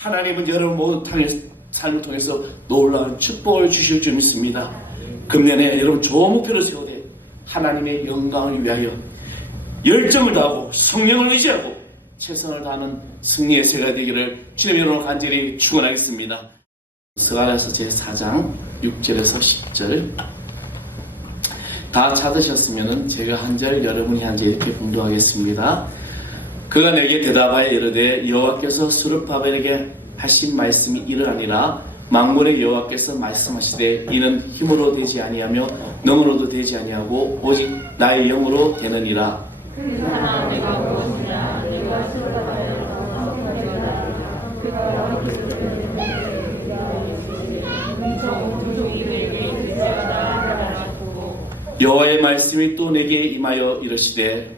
하나님은 여러분 모든 삶을 통해서 놀라운 축복을 주실 줄 믿습니다. 금년에 여러분 좋은 목표를 세우되 하나님의 영광을 위하여 열정을 다하고 성령을 의지하고 최선을 다하는 승리의 새가 되기를 주님의 이름으로 간절히 축원하겠습니다. 스가랴서 제4장 6절에서 10절 다 찾으셨으면 제가 한 절 여러분이 한 절 이렇게 봉독하겠습니다. 그가 내게 대답하여 이르되 여호와께서 스룹바벨에게 하신 말씀이 이러하니라. 만군의 여호와께서 말씀하시되 이는 힘으로 되지 아니하며 능으로도 되지 아니하고 오직 나의 영으로 되느니라. 여호와의 말씀이 또 내게 임하여 이르시되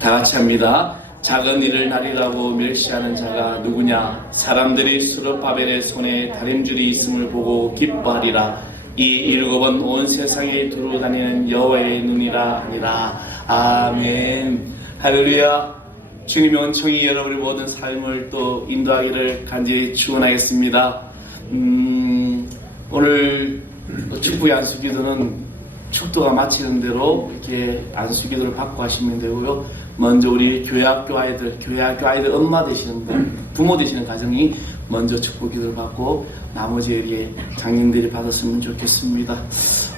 다 같이 합니다. 작은 일을 날이라고 멸시하는 자가 누구냐? 사람들이 스룹바벨의 손에 다림줄이 있음을 보고 기뻐하리라. 이 7은 온 세상에 두루 다니는 여호와의 눈이라 하니라. 아멘. 할렐루야. 주님의 은총이 여러분의 모든 삶을 또 인도하기를 간절히 축원하겠습니다. 오늘 축복의 안수기도는 축도가 마치는 대로 이렇게 안수기도를 받고 하시면 되고요. 먼저 우리 교회학교 아이들 엄마 되시는 분, 부모 되시는 가정이 먼저 축복기도를 받고 나머지 이렇게 장님들이 받았으면 좋겠습니다.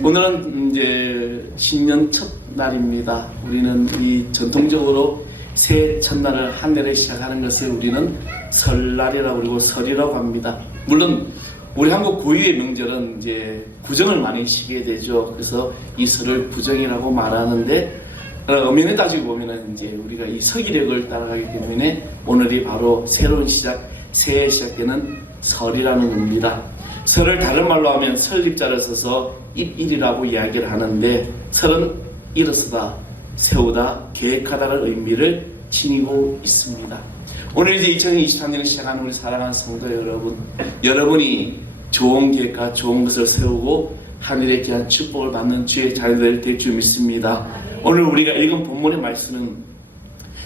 오늘은 이제 신년 첫 날입니다. 우리는 이 전통적으로 새해 첫날을 한 해를 시작하는 것을 우리는 설날이라고 그러고 설이라고 합니다. 물론 우리 한국 고유의 명절은 이제 구정을 많이 쉬게 되죠. 그래서 이 설을 구정이라고 말하는데 엄연히 따지고 보면은 이제 우리가 이 서기력을 따라가기 때문에 오늘이 바로 새로운 시작, 새해 시작되는 설이라는 겁니다. 설을 다른 말로 하면 설립자를 써서 입일이라고 이야기를 하는데 설은 일어서다, 세우다, 계획하다는 의미를 지니고 있습니다. 오늘 이제 2023년을 시작하는 우리 사랑하는 성도 여러분, 여러분이 좋은 계획과 좋은 것을 세우고 하늘의 귀한 축복을 받는 주의 자녀들 될 줄 믿습니다. 오늘 우리가 읽은 본문의 말씀은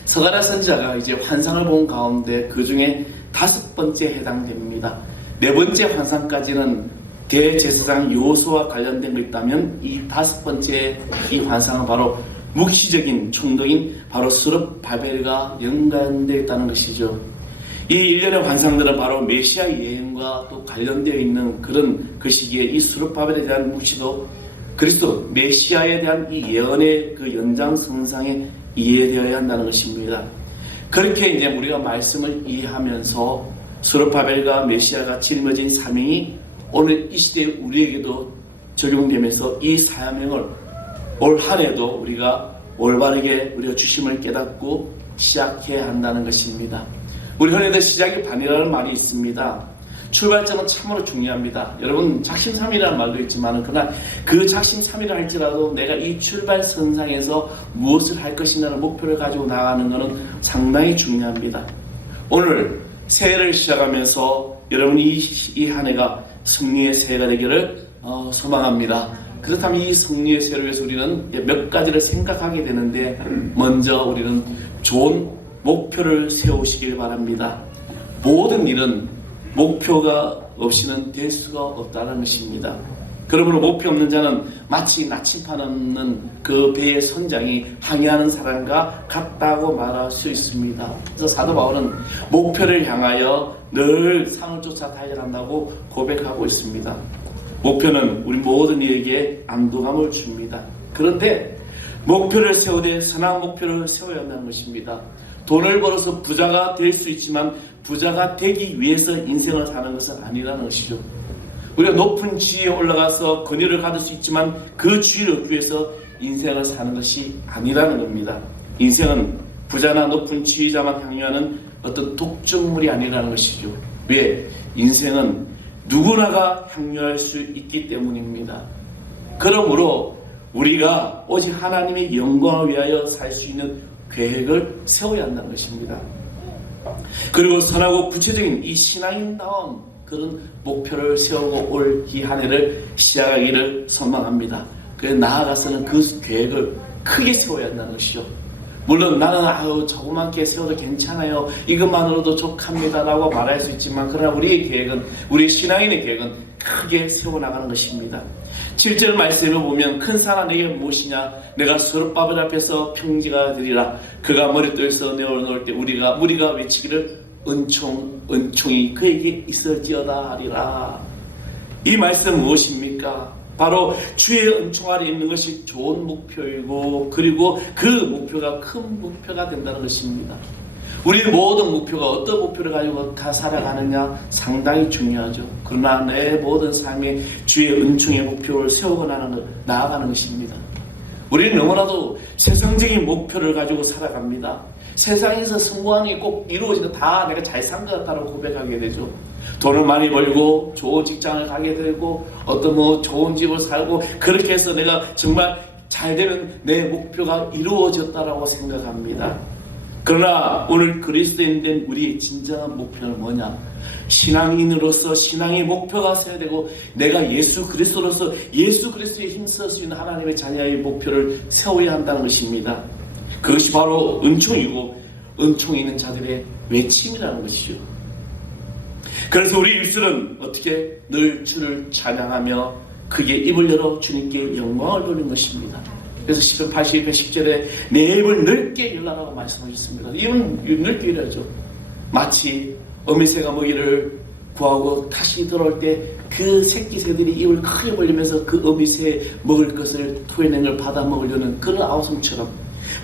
스가랴 선지자가 이제 환상을 본 가운데 그 중에 5번째 해당됩니다. 4번째 환상까지는 대제사장 여호수아와 관련된 거 있다면 이 5번째 이 환상은 바로 묵시적인 총독인 바로 스룹바벨과 연관되어 있다는 것이죠. 이 일련의 환상들은 바로 메시아 예언과 또 관련되어 있는 그런 것이기에 이 스룹바벨에 대한 묵시도 그리스도 메시아에 대한 이 예언의 그 연장선상에 이해되어야 한다는 것입니다. 그렇게 이제 우리가 말씀을 이해하면서 스룹바벨과 메시아가 짊어진 사명이 오늘 이 시대에 우리에게도 적용되면서 이 사명을 올 한 해도 우리가 올바르게 우리가 주심을 깨닫고 시작해야 한다는 것입니다. 우리 흔히들 시작이 반이라는 말이 있습니다. 출발점은 참으로 중요합니다. 여러분 작심삼일이라는 말도 있지만 그러나 그 작심삼일을 할지라도 내가 이 출발선상에서 무엇을 할 것인가를 목표를 가지고 나가는 것은 상당히 중요합니다. 오늘 새해를 시작하면서 여러분이 이 한 해가 승리의 새해가 되기를 소망합니다. 그렇다면 이 승리의 새해를 위해서 우리는 몇 가지를 생각하게 되는데 먼저 우리는 좋은 목표를 세우시길 바랍니다. 모든 일은 목표가 없이는 될 수가 없다는 것입니다. 그러므로 목표 없는 자는 마치 나침판 없는 그 배의 선장이 항해하는 사람과 같다고 말할 수 있습니다. 그래서 사도 바울은 목표를 향하여 늘 산을 쫓아 달려간다고 고백하고 있습니다. 목표는 우리 모든 이에게 안도감을 줍니다. 그런데 목표를 세우되 선한 목표를 세워야 한다는 것입니다. 돈을 벌어서 부자가 될 수 있지만 부자가 되기 위해서 인생을 사는 것은 아니라는 것이죠. 우리가 높은 지위에 올라가서 권위를 가질 수 있지만 그 지위를 얻기 위해서 인생을 사는 것이 아니라는 겁니다. 인생은 부자나 높은 지위자만 향유하는 어떤 독점물이 아니라는 것이죠. 왜? 인생은 누구나가 향유할 수 있기 때문입니다. 그러므로 우리가 오직 하나님의 영광을 위하여 살 수 있는 계획을 세워야 한다는 것입니다. 그리고 선하고 구체적인 이 신앙인다운 그런 목표를 세우고 올 이 한 해를 시작하기를 소망합니다. 그래서 나아가서는 그 계획을 크게 세워야 한다는 것이죠. 물론 나는 조그맣게 세워도 괜찮아요, 이것만으로도 족합니다 라고 말할 수 있지만, 그러나 우리의 계획은, 우리 신앙인의 계획은 크게 세워나가는 것입니다. 7절 말씀을 보면 큰 산 내게 무엇이냐, 내가 스룹바벨 앞에서 평지가 되리라. 그가 머릿돌에서 내어놓을 때 우리가 외치기를 은총이 그에게 있을지어다 하리라. 이 말씀 무엇입니까? 바로 주의 은총 아래 있는 것이 좋은 목표이고, 그리고 그 목표가 큰 목표가 된다는 것입니다. 우리 모든 목표가 어떤 목표를 가지고 살아가느냐 상당히 중요하죠. 그러나 내 모든 삶에 주의 은총의 목표를 세우고 나아가는 것입니다. 우리는 너무나도 세상적인 목표를 가지고 살아갑니다. 세상에서 성공하는 게 꼭 이루어지는, 다 내가 잘 산 것 같다고 고백하게 되죠. 돈을 많이 벌고 좋은 직장을 가게 되고 어떤 좋은 집을 살고, 그렇게 해서 내가 정말 잘 되면 내 목표가 이루어졌다라고 생각합니다. 그러나 오늘 그리스도인 된 우리의 진정한 목표는 뭐냐? 신앙인으로서 신앙의 목표가 세워야 되고, 내가 예수 그리스도로서 예수 그리스도에 힘쓸 수 있는 하나님의 자녀의 목표를 세워야 한다는 것입니다. 그것이 바로 은총이고, 은총이 있는 자들의 외침이라는 것이죠. 그래서 우리 입술은 어떻게 늘 주를 찬양하며 그게 입을 열어 주님께 영광을 돌리는 것입니다. 그래서 시편 82편 10절에 내 입을 넓게 열라라고 말씀하셨습니다. 입은 넓게 열어야죠. 마치 어미새가 먹이를 구하고 다시 돌아올 때 그 새끼 새들이 입을 크게 벌리면서 그 어미새 먹을 것을 토해낸 걸 받아 먹으려는 그런 아우성처럼,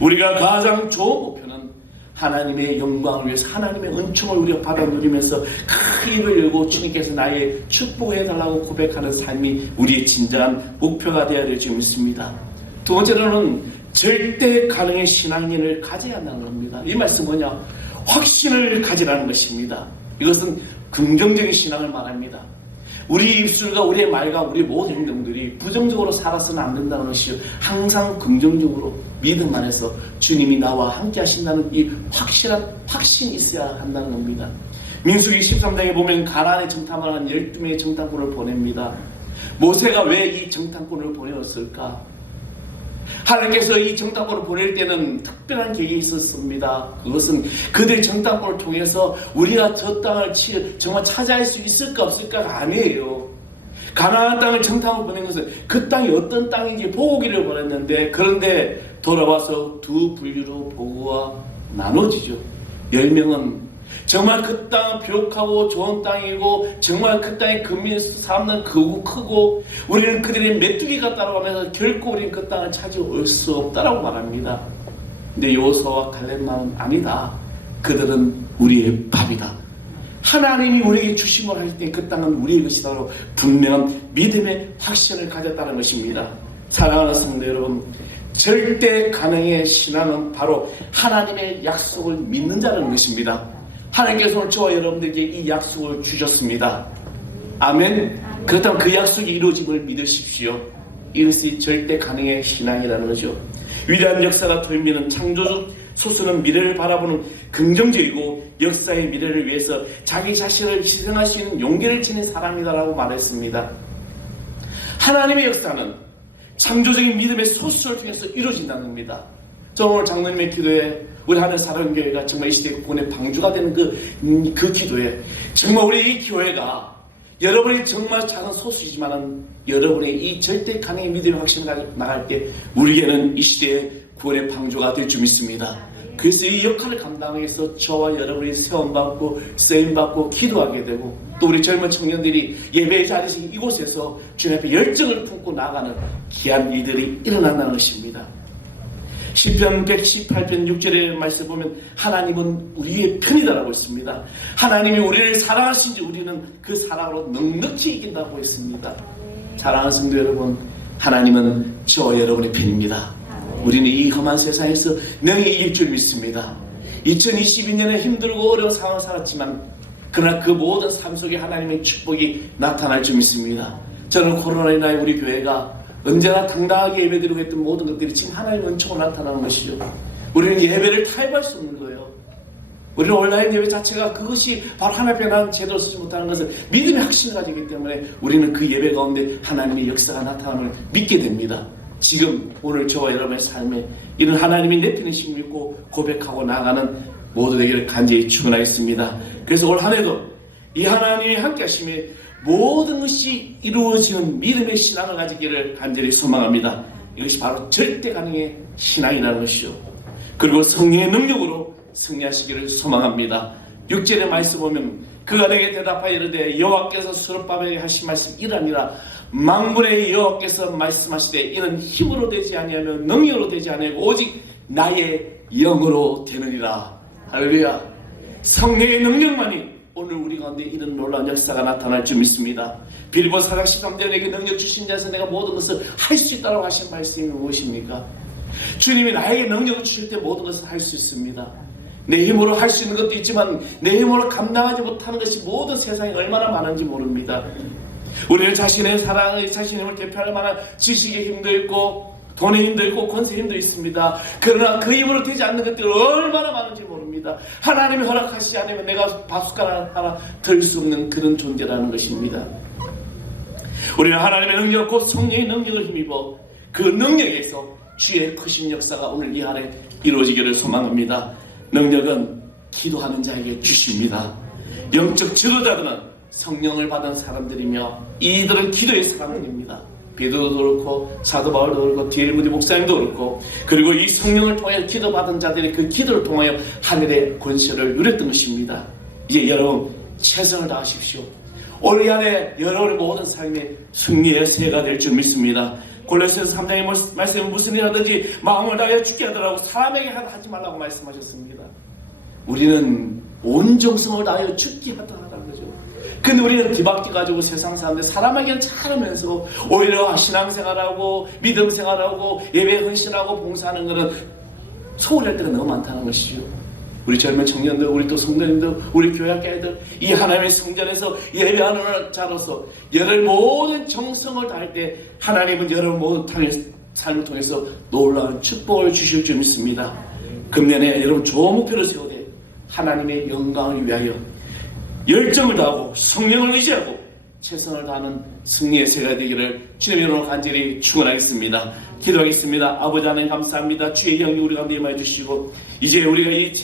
우리가 가장 좋은 목표는 하나님의 영광을 위해서 하나님의 은총을 우리가 받아 누리면서 큰 입을 열고 주님께서 나의 축복해달라고 고백하는 삶이 우리의 진정한 목표가 되어야 될 줄 믿습니다. 두 번째로는 절대 가능의 신앙인을 가져야 한다는 겁니다. 이 말씀 뭐냐? 확신을 가지라는 것입니다. 이것은 긍정적인 신앙을 말합니다. 우리 입술과 우리의 말과 우리 모든 행동들이 부정적으로 살아서는 안 된다는 것이요, 항상 긍정적으로 믿음 안에서 주님이 나와 함께 하신다는 이 확실한 확신이 있어야 한다는 겁니다. 민수기 13장에 보면 가나안에 정탐을 한 12명의 정탐꾼을 보냅니다. 모세가 왜 이 정탐꾼을 보내었을까? 하나님께서 이 정탐꾼을 보낼 때는 특별한 계획이 있었습니다. 그것은 그들의 정탐꾼을 통해서 우리가 저 땅을 정말 차지할 수 있을까 없을까가 아니에요. 가나안 땅을 정탐을 보낸 것은 그 땅이 어떤 땅인지 보고 오기를 원했는데, 그런데 돌아와서 두 분류로 보고가 나눠지죠. 10명은 정말 그 땅은 비옥하고 좋은 땅이고, 정말 그 땅의 근민 사람들은 크고 우리는 그들의 메뚜기 같다라고 하면서 결코 우리는 그 땅을 차지할 수 없다라고 말합니다. 근데 여호수아와 갈렙만은 아니다. 그들은 우리의 밥이다. 하나님이 우리에게 주심을 할 때 그 땅은 우리의 것이다라고 분명한 믿음의 확신을 가졌다는 것입니다. 사랑하는 성도 여러분, 절대 가능의 신앙은 바로 하나님의 약속을 믿는 자라는 것입니다. 하나님께서 오늘 저와 여러분들에게 이 약속을 주셨습니다. 아멘. 그렇다면 그 약속이 이루어짐을 믿으십시오. 이것이 절대 가능의 신앙이라는 거죠. 위대한 역사가 토입니다. 창조주 소수는 미래를 바라보는 긍정적이고 역사의 미래를 위해서 자기 자신을 희생할 수 있는 용기를 지닌 사람이다라고 말했습니다. 하나님의 역사는 창조적인 믿음의 소수를 통해서 이루어진다는 겁니다. 저 오늘 장로님의 기도에 우리 하늘 사랑교회가 정말 이 시대 국군의 방주가 되는 그 기도에, 정말 우리 이 교회가 여러분이 정말 작은 소수이지만은 여러분의 이 절대 가능의 믿음의 확신을 나갈 때 우리에게는 이 시대의 구원의 방주가 될 줄 믿습니다. 그래서 이 역할을 감당하기 위해서 저와 여러분이 세움받고 쓰임받고 기도하게 되고, 또 우리 젊은 청년들이 예배의 자리에서 이곳에서 주님 앞에 열정을 품고 나가는 귀한 일들이 일어난다는 것입니다. 시편 118편 6절의 말씀 보면 하나님은 우리의 편이다라고 했습니다. 하나님이 우리를 사랑하신지 우리는 그 사랑으로 넉넉히 이긴다고 했습니다. 사랑하는 성도 여러분, 하나님은 저와 여러분의 편입니다. 우리는 이 험한 세상에서 능히 이길 줄 믿습니다. 2022년에 힘들고 어려운 상황을 살았지만 그러나 그 모든 삶 속에 하나님의 축복이 나타날 줄 믿습니다. 저는 코로나로 인하여 우리 교회가 언제나 당당하게 예배드리고 했던 모든 것들이 지금 하나님의 은총으로 나타나는 것이죠. 우리는 예배를 타협할 수 없는 거예요. 우리는 온라인 예배 자체가 그것이 바로 하나님 앞에 나는 제대로 쓰지 못하는 것은 믿음의 확신을 가지기 때문에 우리는 그 예배 가운데 하나님의 역사가 나타남을 믿게 됩니다. 지금 오늘 저와 여러분의 삶에 이런 하나님이 내피는 힘을 믿고 고백하고 나아가는 모두에게 간절히 축원하겠습니다. 그래서 올 한해도 이 하나님이 함께 하심에 모든 것이 이루어지는 믿음의 신앙을 가지기를 간절히 소망합니다. 이것이 바로 절대 가능의 신앙이라는 것이요, 그리고 성령의 능력으로 승리하시기를 소망합니다. 6절의 말씀 보면 그가 내게 대답하여 이르되 여호와께서 수르바벨에게 하신 말씀 이라니라. 만군의 여호와께서 말씀하시되 이는 힘으로 되지 아니하며 능력으로 되지 아니하고 오직 나의 영으로 되느니라. 할렐루야. 성령의 능력만이 오늘 우리 가운데 이런 놀라운 역사가 나타날 줄 믿습니다. 빌립보 4장 13절에 내게 능력 주신 자에서 내가 모든 것을 할 수 있다고 하신 말씀이 무엇입니까? 주님이 나에게 능력을 주실 때 모든 것을 할 수 있습니다. 내 힘으로 할 수 있는 것도 있지만 내 힘으로 감당하지 못하는 것이 모든 세상에 얼마나 많은지 모릅니다. 우리는 자신의 사랑을, 자신의 힘을 대표할 만한 지식의 힘도 있고 돈의 힘도 있고 권세의 힘도 있습니다. 그러나 그 힘으로 되지 않는 것들이 얼마나 많은지 모릅니다. 하나님이 허락하시지 않으면 내가 밥숟가락 하나 들 수 없는 그런 존재라는 것입니다. 우리는 하나님의 능력, 곧 성령의 능력을 힘입어 그 능력에서 주의 크신 역사가 오늘 이 한해 이루어지기를 소망합니다. 능력은 기도하는 자에게 주십니다. 영적 지도자들은 성령을 받은 사람들이며 이들은 기도의 사람들입니다. 베드로도 그렇고 사도 바울도 그렇고 디엘무디 목사님도 그렇고, 그리고 이 성령을 통해 기도받은 자들이 그 기도를 통하여 하늘의 권세를 누렸던 것입니다. 이제 여러분 최선을 다하십시오. 올 한해 여러분의 모든 삶에 승리의 새해가 될 줄 믿습니다. 골로새서 3장의 말씀은 무슨 일 하든지 마음을 다하여 죽게 하더라고 사람에게 하지 말라고 말씀하셨습니다. 우리는 온 정성을 다하여 죽게 하더라는 거죠. 근데 우리는 뒤바뀌어 가지고 세상 사람들 사람에게는 잘하면서 오히려 신앙생활하고 믿음생활하고 예배 헌신하고 봉사하는 것은 소홀히 할 때가 너무 많다는 것이죠. 우리 젊은 청년들, 우리 또 성도님들, 우리 교회학교애들 이 하나님의 성전에서 예배하는 자로서 여러분 모든 정성을 다할 때 하나님은 여러분 모든 삶을 통해서 놀라운 축복을 주실 줄 믿습니다. 금년에 여러분 좋은 목표를 세우되 하나님의 영광을 위하여 열정을 다하고 성령을 의지하고 최선을 다하는 승리의 새해가 되기를 주님의 이름으로 간절히 축원하겠습니다. 기도하겠습니다. 아버지 하나님 감사합니다. 주의 영이 우리 가운데 임하여 주시고 이제 우리가 이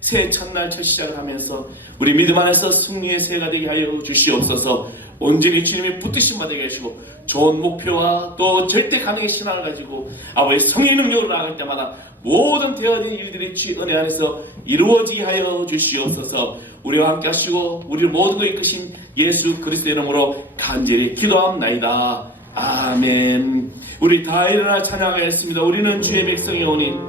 새해 첫날 첫 시작을 하면서 우리 믿음 안에서 승리의 새해가 되게 하여 주시옵소서. 온전히 주님의 붙드심 받게 하시고 좋은 목표와 또 절대 가능의 신앙을 가지고 아버지 성의 능력으로 나아갈 때마다 모든 되어진 일들이 주 은혜 안에서 이루어지게 하여 주시옵소서. 우리와 함께 하시고 우리를 모든 걸 이끄신 예수 그리스도의 이름으로 간절히 기도합나이다. 아멘. 우리 다 일어나 찬양하겠습니다. 우리는 주의 백성이오니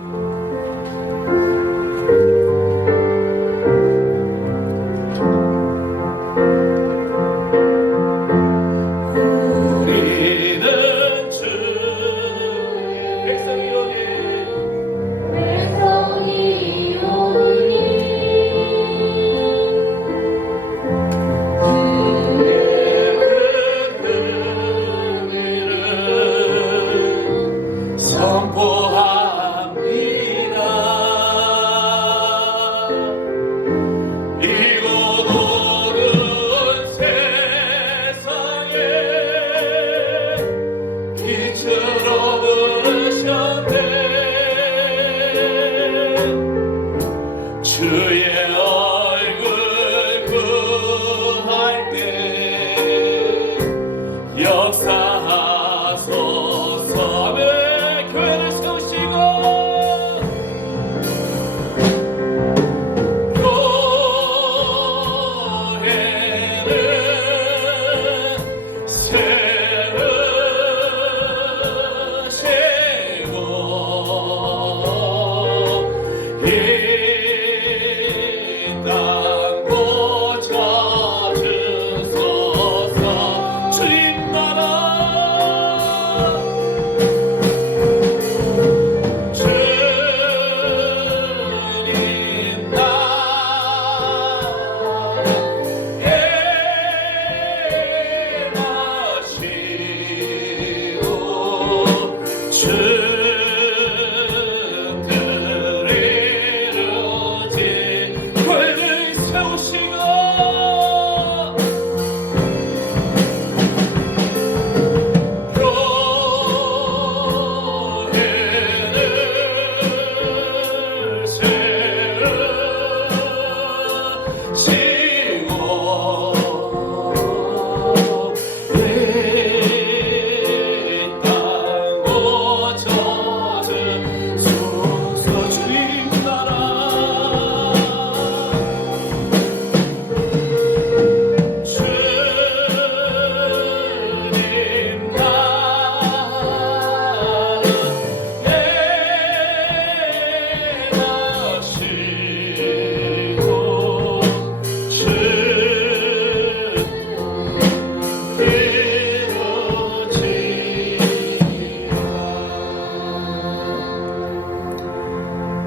선포합니다.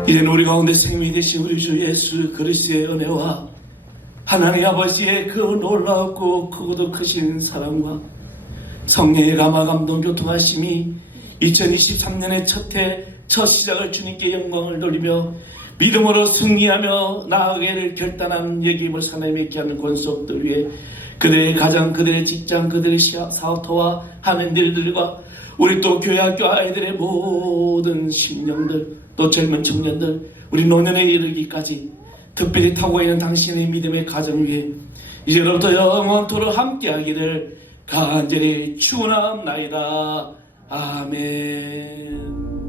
이제는 우리 가운데 생명이 되신 우리 주 예수 그리스도의 은혜와 하나님 아버지의 그 놀랍고 크고도 크신 사랑과 성령의 감화 감동 교통하심이 2023년의 첫 시작을 주님께 영광을 돌리며 믿음으로 승리하며 나아가기를 결단한 예기임을 하나님의 귀하는 권속들 위해 그들의 가정, 그들의 직장, 그들의 사업터와 하는 일들과 우리 또 교회학교 아이들의 모든 심령들, 또 젊은 청년들, 우리 노년에 이르기까지 특별히 타고 있는 당신의 믿음의 가정 위에 이제로부터 영원토록 함께하기를 간절히 축원합나이다. 아멘.